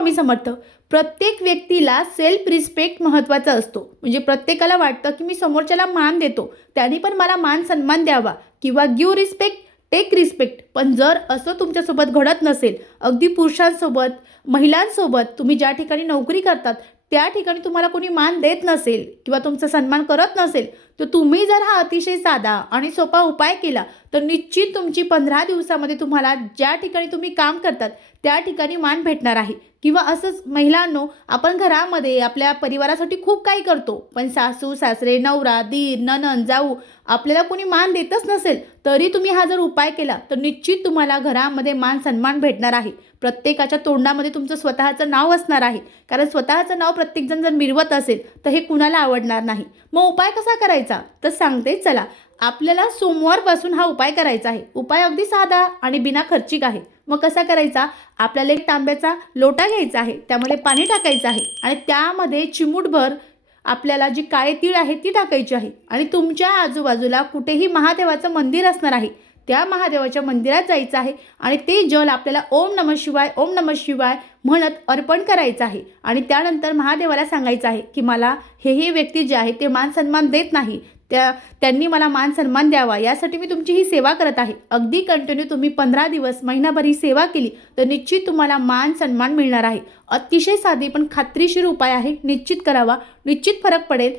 स्वामी समर्थ. प्रत्येक व्यक्तीला self respect महत्त्वाचा असतो. म्हणजे प्रत्येकाला वाटतं की मी समोरच्याला मान देतो, त्याने पण मला मान सन्मान द्यावा किंवा गिव्ह रिस्पेक्ट, टेक रिस्पेक्ट. पण जर असं तुमच्यासोबत घडत नसेल, अगदी पुरुषांसोबत, महिलांसोबत, तुम्ही ज्या ठिकाणी नोकरी करतात त्या ठिकाणी तुम्हाला कोणी मान देत नसेल किंवा तुमचा सन्मान करत नसेल, तर तुम्ही जर हा अतिशय साधा आणि सोपा उपाय केला तर निश्चित तुमची 15 दिवसामध्ये तुम्हाला ज्या ठिकाणी तुम्ही काम करतात त्या ठिकाणी मान भेटणार आहे. किंवा असंच महिलांनो, आपण घरामध्ये आपल्या परिवारासाठी खूप काही करतो, पण सासू सासरे, नवरा, दीर, नणंद, जाऊ आपल्याला कोणी मान देतच नसेल, तरी तुम्ही हा जर उपाय केला तर निश्चित तुम्हाला घरामध्ये मान सन्मान भेटणार आहे. प्रत्येकाच्या तोंडामध्ये तुमचं स्वतःचं नाव असणार आहे, कारण स्वतःचं नाव प्रत्येकजण जर मिरवत असेल तर हे कुणाला आवडणार नाही. मग उपाय कसा करायचा तर सांगते चला. आपल्याला सोमवारपासून हा उपाय करायचा आहे. उपाय अगदी साधा आणि बिना खर्चिक आहे. मग कसा करायचा? आपल्याला एक तांब्याचा लोटा घ्यायचा आहे, त्यामध्ये पाणी टाकायचं आहे आणि त्यामध्ये चिमूटभर आपल्याला जी काळे तीळ आहे ती टाकायची आहे आणि तुमच्या आजूबाजूला कुठेही महादेवाचं मंदिर असणार आहे, त्या महादेवाच्या मंदिरात जायचं आहे आणि ते जल आपल्याला ओम नमः शिवाय, ओम नमः शिवाय म्हणत अर्पण करायचं आहे आणि त्यानंतर महादेवाला सांगायचं आहे की मला हे व्यक्ती जे आहे ते मान सन्मान देत नाही, त्यांनी मला मान सन्मान द्यावा, यासाठी मी तुमची ही सेवा करत आहे. अगदी कंटिन्यू तुम्ही 15 दिवस, महिनाभर ही सेवा केली तर निश्चित तुम्हाला मान सन्मान मिळणार आहे. अतिशय साधी पण खात्रीशीर उपाय आहे. निश्चित करावा, निश्चित फरक पडेल.